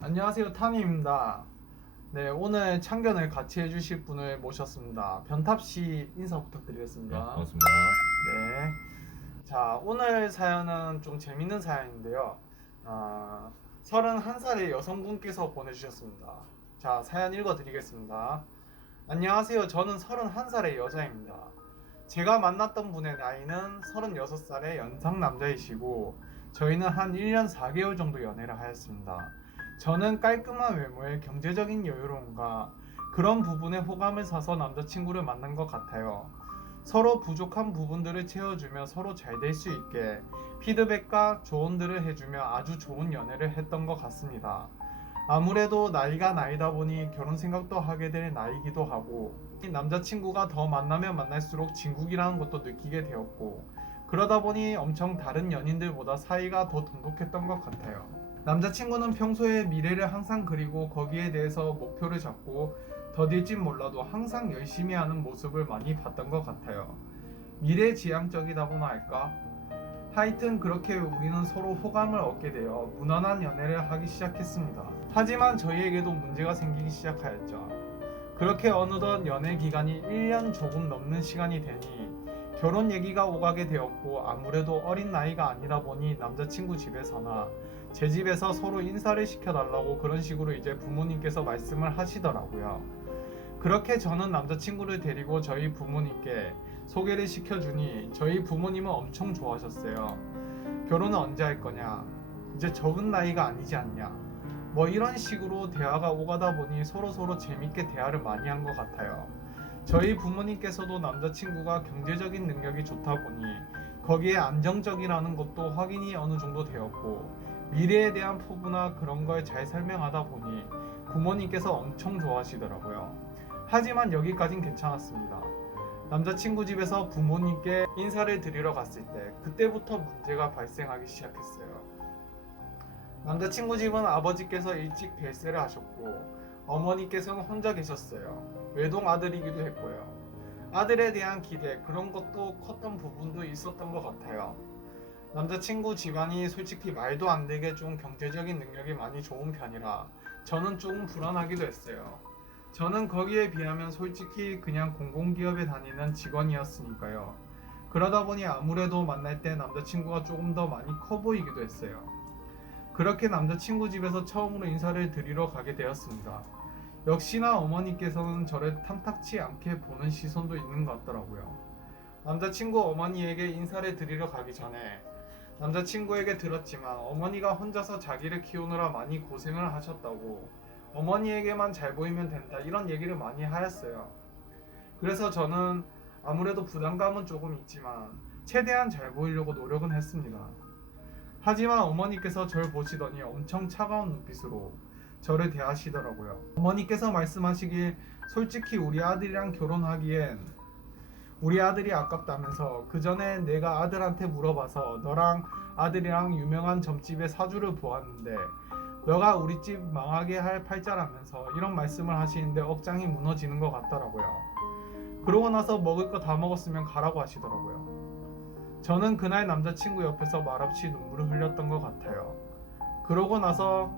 안녕하세요, 타미입니다. 네, 오늘 참견을 같이 해주실 분을 모셨습니다. 변탑씨 인사 부탁드리겠습니다. 반갑습니다. 네. 자, 오늘 사연은 좀 재밌는 사연인데요. 31살의 여성분께서 보내주셨습니다. 자, 사연 읽어드리겠습니다. 안녕하세요. 저는 31살의 여자입니다. 제가 만났던 분의 나이는 36살의 연상 남자이시고 저희는 한 1년 4개월 정도 연애를 하였습니다. 저는 깔끔한 외모에 경제적인 여유로움과 그런 부분에 호감을 사서 남자친구를 만난 것 같아요. 서로 부족한 부분들을 채워주며 서로 잘 될 수 있게 피드백과 조언들을 해주며 아주 좋은 연애를 했던 것 같습니다. 아무래도 나이가 나이다 보니 결혼 생각도 하게 될 나이기도 하고 남자친구가 더 만나면 만날수록 진국이라는 것도 느끼게 되었고 그러다 보니 엄청 다른 연인들보다 사이가 더 돈독했던 것 같아요. 남자친구는 평소에 미래를 항상 그리고 거기에 대해서 목표를 잡고 더딜진 몰라도 항상 열심히 하는 모습을 많이 봤던 것 같아요. 미래지향적이다고나 할까? 하여튼 그렇게 우리는 서로 호감을 얻게 되어 무난한 연애를 하기 시작했습니다. 하지만 저희에게도 문제가 생기기 시작하였죠. 그렇게 어느덧 연애 기간이 1년 조금 넘는 시간이 되니 결혼 얘기가 오가게 되었고 아무래도 어린 나이가 아니다 보니 남자친구 집에서나 제 집에서 서로 인사를 시켜달라고 그런 식으로 이제 부모님께서 말씀을 하시더라고요. 그렇게 저는 남자친구를 데리고 저희 부모님께 소개를 시켜주니 저희 부모님은 엄청 좋아하셨어요. 결혼은 언제 할 거냐? 이제 적은 나이가 아니지 않냐? 뭐 이런 식으로 대화가 오가다 보니 서로 재밌게 대화를 많이 한 것 같아요. 저희 부모님께서도 남자친구가 경제적인 능력이 좋다 보니 거기에 안정적이라는 것도 확인이 어느 정도 되었고 미래에 대한 포부나 그런 걸 잘 설명하다 보니 부모님께서 엄청 좋아하시더라고요. 하지만 여기까진 괜찮았습니다. 남자친구 집에서 부모님께 인사를 드리러 갔을 때 그때부터 문제가 발생하기 시작했어요. 남자친구 집은 아버지께서 일찍 별세를 하셨고 어머니께서는 혼자 계셨어요. 외동 아들이기도 했고요. 아들에 대한 기대 그런 것도 컸던 부분도 있었던 것 같아요. 남자친구 집안이 솔직히 말도 안 되게 좀 경제적인 능력이 많이 좋은 편이라 저는 조금 불안하기도 했어요. 저는 거기에 비하면 솔직히 그냥 공공기업에 다니는 직원이었으니까요. 그러다 보니 아무래도 만날 때 남자친구가 조금 더 많이 커 보이기도 했어요. 그렇게 남자친구 집에서 처음으로 인사를 드리러 가게 되었습니다. 역시나 어머니께서는 저를 탐탁치 않게 보는 시선도 있는 것 같더라고요. 남자친구 어머니에게 인사를 드리러 가기 전에 남자친구에게 들었지만 어머니가 혼자서 자기를 키우느라 많이 고생을 하셨다고 어머니에게만 잘 보이면 된다 이런 얘기를 많이 하였어요. 그래서 저는 아무래도 부담감은 조금 있지만 최대한 잘 보이려고 노력은 했습니다. 하지만 어머니께서 저를 보시더니 엄청 차가운 눈빛으로 저를 대하시더라고요. 어머니께서 말씀하시길 솔직히 우리 아들이랑 결혼하기엔 우리 아들이 아깝다면서 그 전에 내가 아들한테 물어봐서 너랑 아들이랑 유명한 점집에 사주를 보았는데 너가 우리 집 망하게 할 팔자라면서 이런 말씀을 하시는데 억장이 무너지는 것 같더라고요. 그러고 나서 먹을 거 다 먹었으면 가라고 하시더라고요. 저는 그날 남자친구 옆에서 말없이 눈물을 흘렸던 것 같아요. 그러고 나서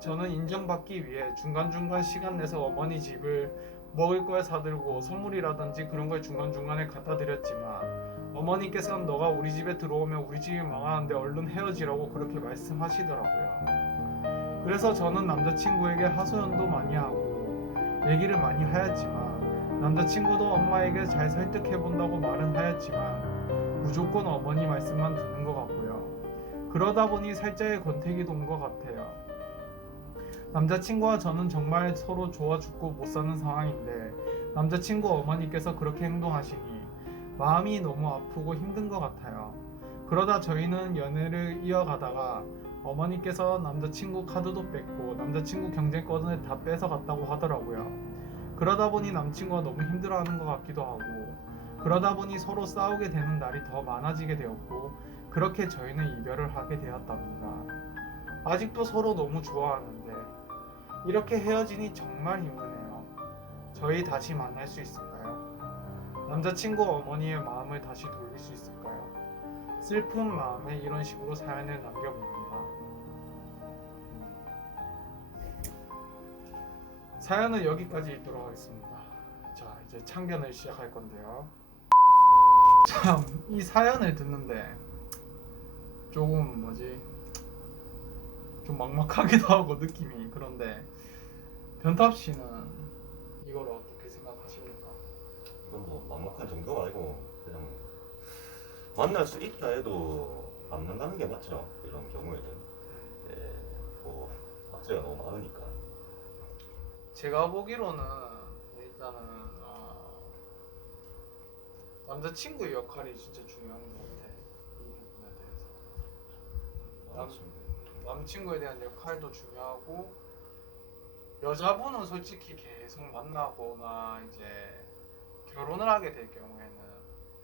저는 인정받기 위해 중간중간 시간 내서 어머니 집을 먹을 걸 사들고 선물이라든지 그런 걸 중간중간에 갖다 드렸지만 어머니께서는 너가 우리 집에 들어오면 우리 집이 망하는데 얼른 헤어지라고 그렇게 말씀하시더라고요. 그래서 저는 남자친구에게 하소연도 많이 하고 얘기를 많이 하였지만 남자친구도 엄마에게 잘 설득해본다고 말은 하였지만 무조건 어머니 말씀만 듣는 것 같고요. 그러다 보니 살짝의 권태기도 온 것 같아요. 남자친구와 저는 정말 서로 좋아 죽고 못 사는 상황인데 남자친구 어머니께서 그렇게 행동하시니 마음이 너무 아프고 힘든 것 같아요. 그러다 저희는 연애를 이어가다가 어머니께서 남자친구 카드도 뺐고 남자친구 경쟁권을 다 뺏어갔다고 하더라고요. 그러다 보니 남친구가 너무 힘들어하는 것 같기도 하고 그러다 보니 서로 싸우게 되는 날이 더 많아지게 되었고 그렇게 저희는 이별을 하게 되었답니다. 아직도 서로 너무 좋아하는데 이렇게 헤어지니 정말 힘드네요. 저희 다시 만날 수 있을까요? 남자친구 어머니의 마음을 다시 돌릴 수 있을까요? 슬픈 마음에 이런 식으로 사연을 남겨봅니다. 사연은 여기까지 있도록 하겠습니다. 자, 이제 참견을 시작할 건데요. 참, 이 사연을 듣는데 조금 좀 막막하기도 하고 느낌이 그런데 변탑 씨는 이걸 어떻게 생각하십니까? 이건 뭐 막막한 정도가 아니고 그냥 만날 수 있다 해도 만난다는 게 맞죠. 이런 경우에는 뭐 악재가 너무 많으니까. 제가 보기로는 일단은 남자친구의 역할이 진짜 중요한 것 같아. 이 부분에 대해서. 남친구에 대한 역할도 중요하고 여자분은 솔직히 계속 만나거나 이제 결혼을 하게 될 경우에는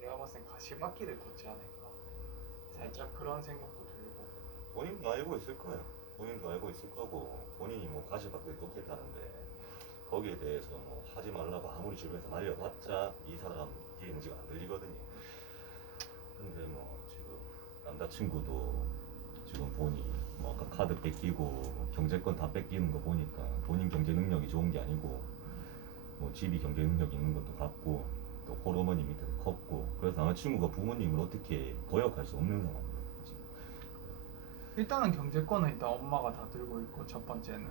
내가 봤을 땐 가시밭길을 걷지 않을까. 살짝 그런 생각도 들고. 본인도 알고 있을 거예요. 본인도 알고 있을 거고 본인이 뭐 가시밭길 걷겠다는데 거기에 대해서 뭐 하지 말라고 아무리 주변에서 말려봤자 이 사람 얘기가 안 들리거든요. 근데 뭐 지금 남자친구도 지금 보니 뭐 아까 카드 뺏기고 경제권 다 뺏기는 거 보니까 본인 경제 능력이 좋은 게 아니고 뭐 집이 경제 능력 있는 것도 같고 또 호르몬이 밑에서 컸고 그래서 남자친구가 부모님을 어떻게 거역할 수 없는 상황이에요. 지금. 일단은 경제권은 일단 엄마가 다 들고 있고 첫 번째는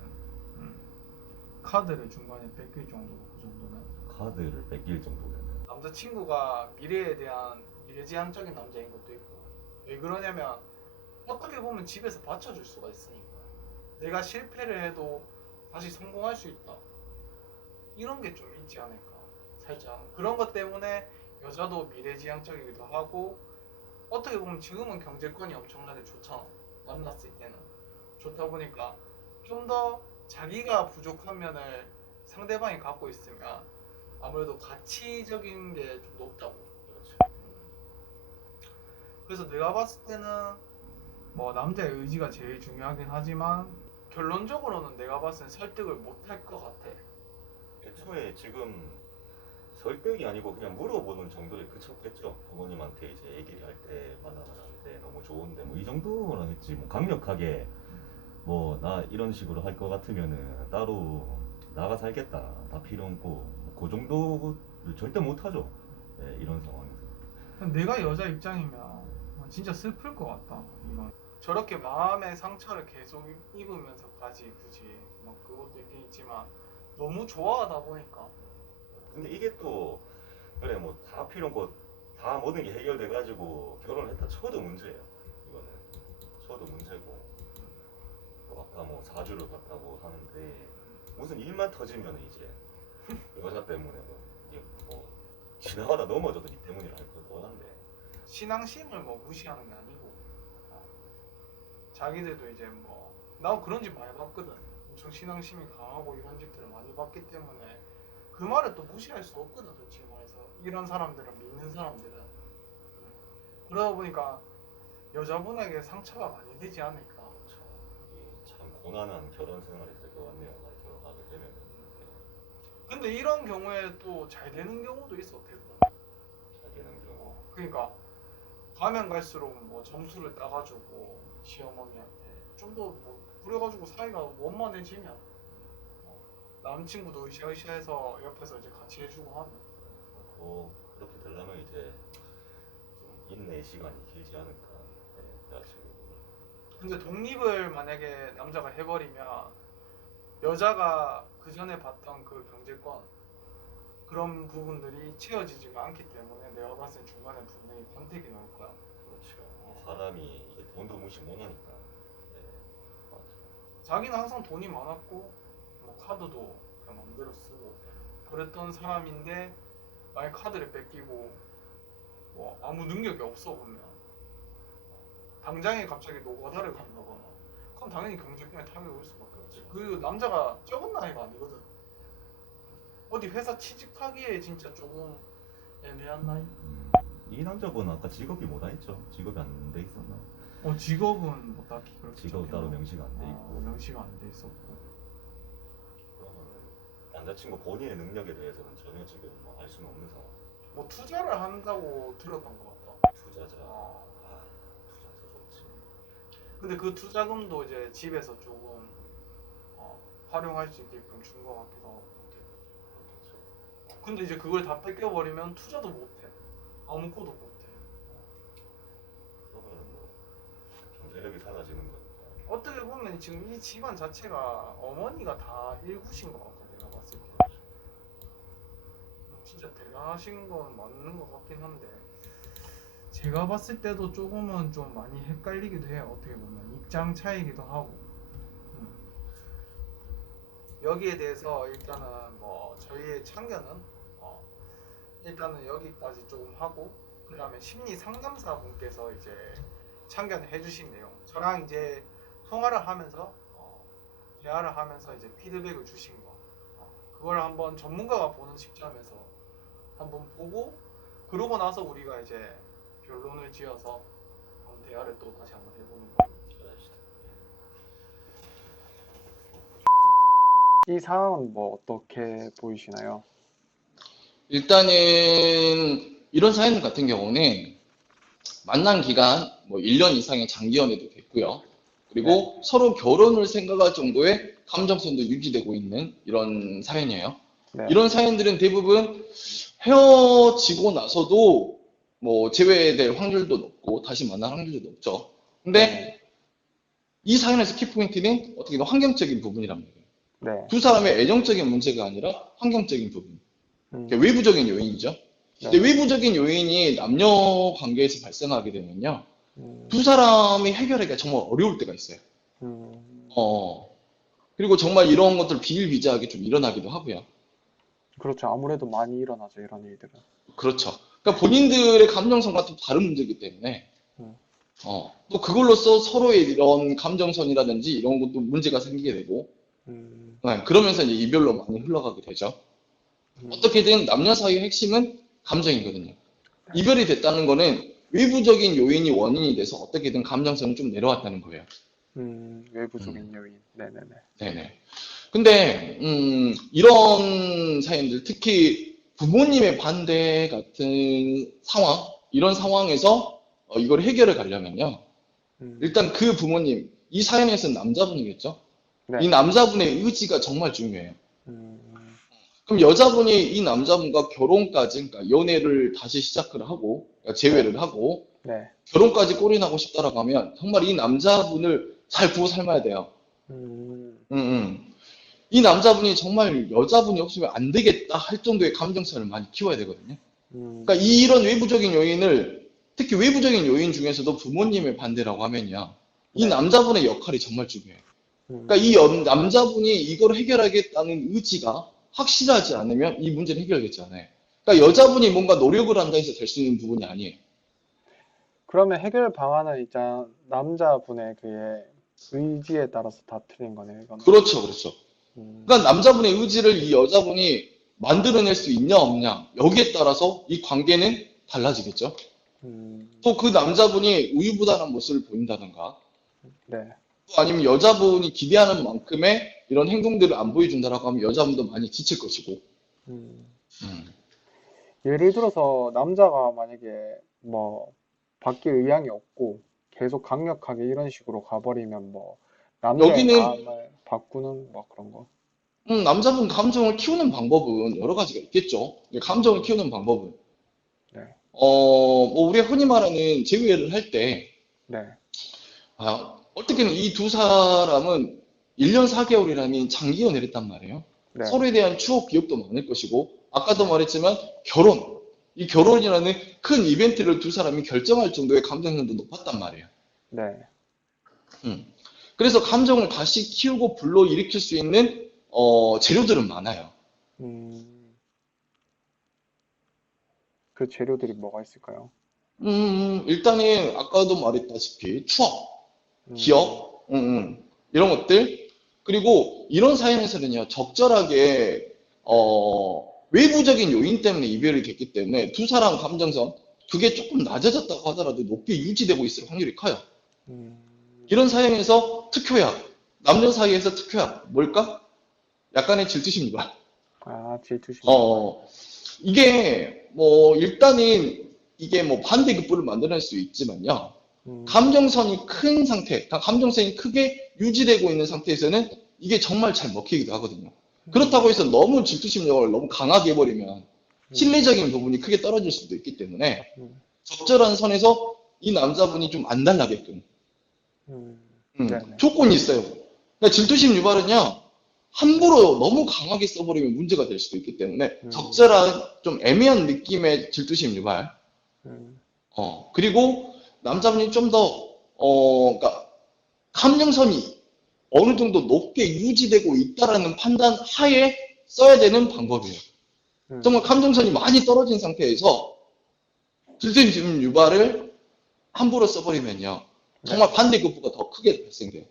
카드를 중간에 뺏길 정도고 그 정도면 카드를 뺏길 정도면 남자친구가 미래에 대한 미래지향적인 남자인 것도 있고 왜 그러냐면 어떻게 보면 집에서 받쳐줄 수가 있으니까 내가 실패를 해도 다시 성공할 수 있다 이런 게 좀 있지 않을까 살짝 그런 것 때문에 여자도 미래지향적이기도 하고 어떻게 보면 지금은 경제권이 엄청나게 좋잖아 만났을 때는 좋다 보니까 좀 더 자기가 부족한 면을 상대방이 갖고 있으면 아무래도 가치적인 게 좀 높다고 그렇죠. 그래서 내가 봤을 때는 뭐 남자의 의지가 제일 중요하긴 하지만 결론적으로는 내가 봤을 땐 설득을 못 할 것 같아. 애초에 지금 설득이 아니고 그냥 물어보는 정도에 그쳤겠죠. 부모님한테 이제 얘기를 할 때 만나자는데 너무 좋은데 뭐 이 정도는 했지 뭐 강력하게 뭐 나 이런 식으로 할 것 같으면은 따로 나가 살겠다 다 필요 없고 뭐그 정도를 절대 못 하죠. 네, 이런 상황에서. 내가 여자 입장이면 진짜 슬플 것 같다. 이건 저렇게 마음의 상처를 계속 입으면서까지 굳이 막 그것도 있긴 있지만 너무 좋아하다 보니까 근데 이게 또 그래 뭐 다 필요 없고 다 모든 게 해결돼 가지고 결혼을 했다 쳐도 문제예요. 이거는 쳐도 문제고 또 아까 뭐 사주를 봤다고 하는데 무슨 일만 터지면 이제 여자 때문에 뭐 이게 뭐 지나가다 넘어져도 니 때문이라 할 거 뻔한데 신앙심을 뭐 무시하는 게 아니고 자기들도 이제 뭐 나 그런 집 많이 봤거든. 엄청 신앙심이 강하고 이런 집들을 많이 봤기 때문에 그 말을 또 무시할 수 없거든. 솔직히 말해서 이런 사람들은 믿는 사람들은 그러다 보니까 여자분에게 상처가 많이 되지 않을까. 그렇죠. 이게 참 고난한 결혼 생활이 될 것 같네요. 만약 결혼하게 되면 근데 이런 경우에 또 잘 되는 경우도 있어. 대부분. 잘 되는 경우 그러니까 가면 갈수록 뭐 점수를 따가지고 시어머니한테 좀 더 뭐 그래가지고 사이가 원만해지면 남친구도 으쌰으쌰해서 옆에서 이제 같이 해주고 하면 그렇게 되려면 이제 좀 인내 시간이 길지 않을까. 네, 여자친구. 근데 독립을 만약에 남자가 해버리면 여자가 그 전에 봤던 그 경제권 그런 부분들이 채워지지가 않기 때문에 내가 봤을 때 중간에 분명히 권태기 나올 거야. 그렇죠. 이 사람이 이제 돈도 무시 못하니까. 네, 맞아. 자기는 항상 돈이 많았고 뭐 카드도 그냥 맘대로 쓰고 그랬던 사람인데 만약 카드를 뺏기고 뭐 아무 능력이 없어 보면 당장에 갑자기 노가다를 간다거나 그럼 당연히 경제권에 타격이 올 수밖에 없지. 그 남자가 적은 나이가 아니거든. 어디 회사 취직하기에 진짜 조금 애매한 나이? 이 남자분은 아까 직업이 뭐라 했죠? 직업이 안 돼 있었나? 직업은 뭐 딱히 그렇게 직업 따로 적혀놓은- 명시가 안 돼 있고. 명시가 안 돼 있었고 그러면 남자친구 본인의 능력에 대해서는 전혀 지금 뭐 알 수는 없는 상황. 뭐 투자를 한다고 들었던 것 같다. 투자자. 투자자 좋지. 근데 그 투자금도 이제 집에서 조금 활용할 수 있게끔 준 것 같기도 하고 근데 이제 그걸 다 뺏겨버리면 투자도 못해. 아무것도 못해. 그러면 뭐 경제력이 사라지는 거니까. 어떻게 보면 지금 이 집안 자체가 어머니가 다 일구신 것 같아 내가 봤을 때. 진짜 대단하신 건 맞는 것 같긴 한데 제가 봤을 때도 조금은 좀 많이 헷갈리기도 해요. 어떻게 보면 입장 차이기도 하고. 여기에 대해서 일단은 뭐 저희의 참견은 일단은 여기까지 조금 하고 그 다음에 심리 상담사 분께서 이제 참견을 해주신 내용 저랑 이제 통화를 하면서 대화를 하면서 이제 피드백을 주신 거 그걸 한번 전문가가 보는 시점에서 한번 보고 그러고 나서 우리가 이제 결론을 지어서 한번 대화를 또 다시 한번 해보는 거예요. 이 상황은 뭐 어떻게 보이시나요? 일단은 이런 사연 같은 경우는 만난 기간 뭐 1년 이상의 장기 연애도 됐고요. 그리고 서로 결혼을 생각할 정도의 감정선도 유지되고 있는 이런 사연이에요. 네. 이런 사연들은 대부분 헤어지고 나서도 뭐 재회될 확률도 높고 다시 만날 확률도 높죠. 근데 이 사연에서 키포인트는 어떻게 보면 환경적인 부분이란 말이에요. 네. 두 사람의 애정적인 문제가 아니라 환경적인 부분. 외부적인 요인이죠. 근데 외부적인 요인이 남녀 관계에서 발생하게 되면요. 두 사람이 해결하기가 정말 어려울 때가 있어요. 그리고 정말 이런 것들 비일비재하게 좀 일어나기도 하고요. 그렇죠. 아무래도 많이 일어나죠, 이런 일들은. 그렇죠. 그러니까 본인들의 감정선과 또 다른 문제이기 때문에 또 그걸로써 서로의 이런 감정선이라든지 이런 것도 문제가 생기게 되고 네, 그러면서 이제 이별로 많이 흘러가게 되죠. 어떻게든 남녀 사이의 핵심은 감정이거든요. 이별이 됐다는 거는 외부적인 요인이 원인이 돼서 어떻게든 감정선이 좀 내려왔다는 거예요. 외부적인 요인. 네네네. 네네. 근데 이런 사연들 특히 부모님의 반대 같은 상황 이런 상황에서 이걸 해결해 가려면요. 일단 그 부모님 이 사연에서는 남자분이겠죠. 네. 이 남자분의 의지가 정말 중요해요. 그럼 여자분이 이 남자분과 결혼까지, 그러니까 연애를 다시 시작을 하고, 그러니까 재회를 하고, 네. 결혼까지 꼴이나고 싶다라고 하면, 정말 이 남자분을 잘 구워 삶아야 돼요. 이 남자분이 정말 여자분이 없으면 안 되겠다 할 정도의 감정선을 많이 키워야 되거든요. 그러니까 이런 외부적인 요인을, 특히 외부적인 요인 중에서도 부모님의 반대라고 하면요. 이 남자분의 역할이 정말 중요해요. 그러니까 이 남자분이 이걸 해결하겠다는 의지가 확실하지 않으면 이 문제는 해결되지 않아요. 그러니까 여자분이 뭔가 노력을 한다 해서 될 수 있는 부분이 아니에요. 그러면 해결 방안은 일단 남자분의 그의 의지에 따라서 다 틀린 거네요, 이거는. 그렇죠, 그렇죠. 그러니까 남자분의 의지를 이 여자분이 만들어낼 수 있냐 없냐 여기에 따라서 이 관계는 달라지겠죠. 또 그 남자분이 우유부단한 모습을 보인다든가 네. 또 아니면 여자분이 기대하는 만큼의 이런 행동들을 안 보여준다라고 하면 여자분도 많이 지칠 것이고. 예를 들어서 남자가 만약에 뭐 바뀔 의향이 없고 계속 강력하게 이런 식으로 가버리면 뭐 남자의 여기는 마음을 바꾸는 뭐 그런 거. 남자분 감정을 키우는 방법은 여러 가지가 있겠죠. 감정을 키우는 방법은. 네. 뭐 우리가 흔히 말하는 재회를 할 때, 네. 어떻게는 이 두 사람은 1년 4개월이라는 장기 연애를 했단 말이에요. 네. 서로에 대한 추억, 기억도 많을 것이고, 아까도 말했지만 결혼, 이 결혼이라는 큰 이벤트를 두 사람이 결정할 정도의 감정선도 높았단 말이에요. 네. 그래서 감정을 다시 키우고 불러일으킬 수 있는 재료들은 많아요. 그 재료들이 뭐가 있을까요? 일단은 아까도 말했다시피 추억, 기억, 이런 것들. 그리고 이런 사연에서는요, 적절하게 외부적인 요인 때문에 이별이 됐기 때문에 두 사람 감정선 그게 조금 낮아졌다고 하더라도 높게 유지되고 있을 확률이 커요. 이런 사연에서 특효약, 남녀 사이에서 특효약 뭘까? 약간의 질투심리가. 질투심. 이게 뭐 일단은 이게 뭐 반대급부를 만들어낼 수 있지만요. 감정선이 큰 상태, 감정선이 크게 유지되고 있는 상태에서는 이게 정말 잘 먹히기도 하거든요. 그렇다고 해서 너무 질투심력을 너무 강하게 해버리면 신뢰적인 부분이 크게 떨어질 수도 있기 때문에 음, 적절한 선에서 이 남자분이 좀 안 달라게끔 네네. 조건이 있어요. 그러니까 질투심 유발은요, 함부로 너무 강하게 써버리면 문제가 될 수도 있기 때문에 음, 적절한 좀 애매한 느낌의 질투심 유발. 음, 그리고 남자분이 좀 더, 그러니까 감정선이 어느 정도 높게 유지되고 있다라는 판단 하에 써야 되는 방법이에요. 정말 음, 감정선이 많이 떨어진 상태에서 질투심 유발을 함부로 써버리면요, 네. 정말 반대급부가 더 크게 발생돼요.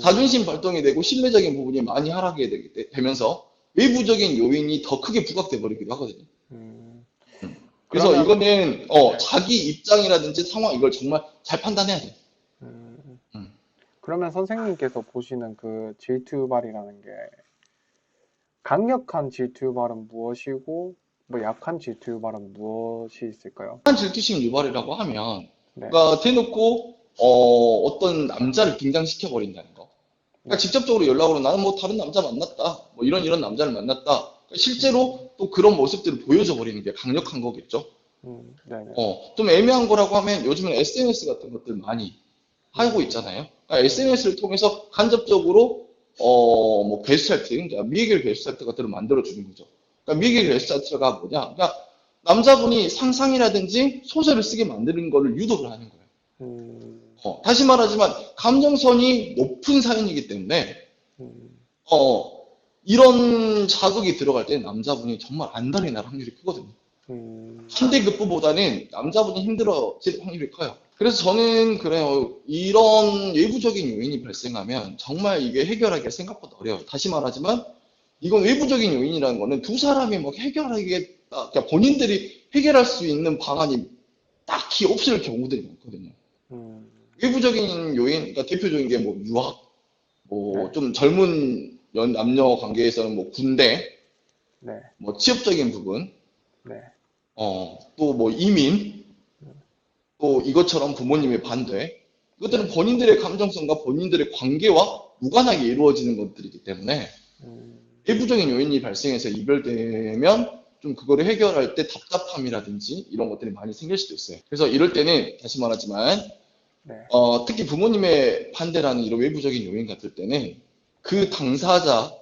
자존심 발동이 되고 신뢰적인 부분이 많이 하락이 되면서 외부적인 요인이 더 크게 부각돼 버리기도 하거든요. 음, 그래서 그러면, 이거는 네. 자기 입장이라든지 상황 이걸 정말 잘 판단해야 돼요. 음, 음. 그러면 선생님께서 보시는 그 질투 유발이라는 게 강력한 질투 유발은 무엇이고 뭐 약한 질투 유발은 무엇이 있을까요? 한 질투심 유발이라고 하면, 네, 그러니까 대놓고 어떤 남자를 긴장시켜 버린다는 거. 그러니까 네, 직접적으로 연락으로 나는 뭐 다른 남자 만났다, 뭐 이런 남자를 만났다. 그러니까 실제로 또 그런 모습들을 보여줘 버리는 게 강력한 거겠죠. 네네, 좀 애매한 거라고 하면 요즘은 SNS 같은 것들 많이 하고 음, 있잖아요. 그러니까 SNS를 통해서 간접적으로 뭐 게스트차트, 그러니까 미해결 게스트차트 같은 걸 만들어 주는 거죠. 그러니까 미해결 게스트차트가 뭐냐? 그러니까 남자분이 상상이라든지 소설을 쓰게 만드는 거를 유도를 하는 거예요. 다시 말하지만 감정선이 높은 사연이기 때문에 음, 어, 이런 자극이 들어갈 때 남자분이 정말 안달이 날 확률이 크거든요. 상대급부보다는 남자분이 힘들어질 확률이 커요. 그래서 저는 그래요. 이런 외부적인 요인이 발생하면 정말 이게 해결하기가 생각보다 어려워요. 다시 말하지만 이건 외부적인 요인이라는 거는 두 사람이 뭐 해결하겠다, 그러니까 본인들이 해결할 수 있는 방안이 딱히 없을 경우들이 많거든요. 음, 외부적인 요인, 그러니까 대표적인 게 뭐 유학, 뭐 네, 좀 젊은 남녀 관계에서는 뭐 군대, 네, 뭐 취업적인 부분, 네, 또 뭐 이민, 또 이것처럼 부모님의 반대. 이것들은 본인들의 감정성과 본인들의 관계와 무관하게 이루어지는 것들이기 때문에 음, 외부적인 요인이 발생해서 이별되면 좀 그거를 해결할 때 답답함이라든지 이런 것들이 많이 생길 수도 있어요. 그래서 이럴 때는 다시 말하지만 네, 특히 부모님의 반대라는 이런 외부적인 요인 같을 때는 그 당사자가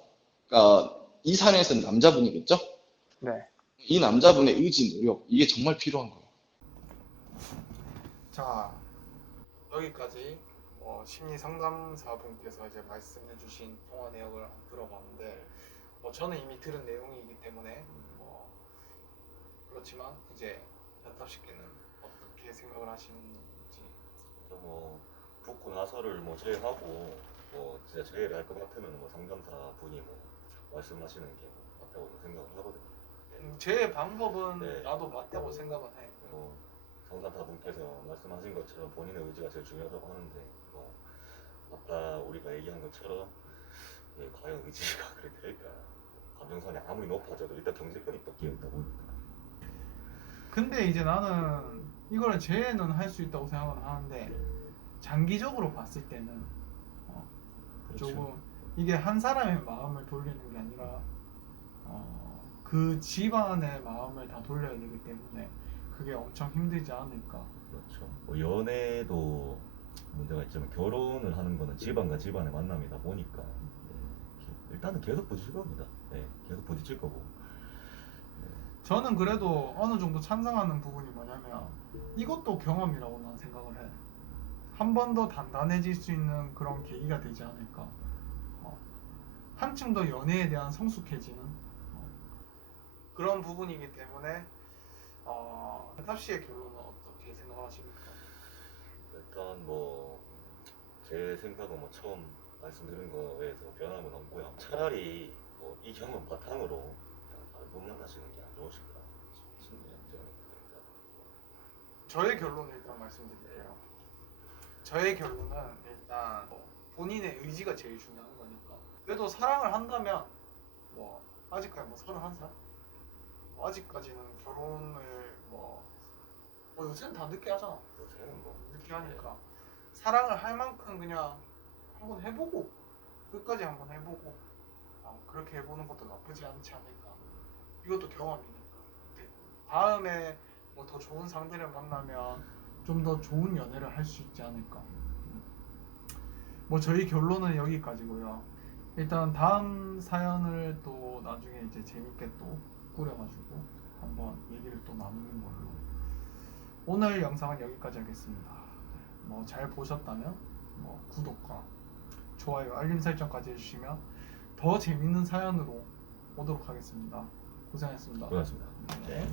이 사례에서는 남자분이겠죠? 네, 이 남자분의 의지, 노력 이게 정말 필요한 거예요. 자, 여기까지 심리 상담사분께서 이제 말씀해주신 통화 내역을 들어봤는데 저는 이미 들은 내용이기 때문에 그렇지만 이제 연탑 씨께는 어떻게 생각을 하시는지. 뭐 붙고 나서를 뭐 제외하고 뭐 진짜 제외를 할 것 같으면 뭐 상담사 분이 뭐 말씀하시는 게 맞다고 생각을 하거든요. 제 방법은 네. 나도 맞다고 생각은 해. 뭐 상담사 분께서 말씀하신 것처럼 본인의 의지가 제일 중요하다고 하는데 뭐 아까 우리가 얘기한 것처럼 과연 의지가 그래 될까? 감정선이 아무리 높아져도 일단 경제권이 또 끼어있다 보니까. 근데 이제 나는 이거를 제외는 할 수 있다고 생각을 하는데 장기적으로 봤을 때는 그렇죠. 조금 이게 한 사람의 마음을 돌리는 게 아니라 그 집안의 마음을 다 돌려야 되기 때문에 그게 엄청 힘들지 않을까. 그렇죠. 뭐 연애도 문제가 있지만 결혼을 하는 거는 집안과 집안의 만남이다 보니까 일단은 계속 부딪힐 겁니다. 네, 계속 부딪힐 거고. 저는 그래도 어느 정도 찬성하는 부분이 뭐냐면 이것도 경험이라고 난 생각을 해. 한 번 더 단단해질 수 있는 그런 계기가 되지 않을까. 한층 더 연애에 대한 성숙해지는 그런 부분이기 때문에 탑 씨의 결론은 어떻게 생각하십니까? 일단 뭐 제 생각은 뭐 처음 말씀드린 거에서 변함은 없고요. 차라리 뭐 이 경험 바탕으로 다른 분 만나시는 게 안 좋으실까 싶네요. 저의 결론을 일단 말씀드릴게요. 저의 결론은 일단 본인의 의지가 제일 중요한 거니까. 그래도 사랑을 한다면 아직까지 31살? 아직까지는 결혼을 요새는 다 늦게 하잖아. 요새는 뭐 늦게 하니까 사랑을 할 만큼 그냥 한번 해보고 끝까지 한번 해보고 그렇게 해보는 것도 나쁘지 않지 않을까. 이것도 경험이니까. 네. 다음에 뭐 더 좋은 상대를 만나면 좀 더 좋은 연애를 할 수 있지 않을까. 뭐 저희 결론은 여기까지고요. 일단 다음 사연을 또 나중에 이제 재밌게 또 꾸려가지고 한번 얘기를 또 나누는 걸로. 오늘 영상은 여기까지 하겠습니다. 뭐 잘 보셨다면 뭐 구독과 좋아요, 알림 설정까지 해주시면 더 재밌는 사연으로 오도록 하겠습니다. 고생하셨습니다. 고맙습니다. 네.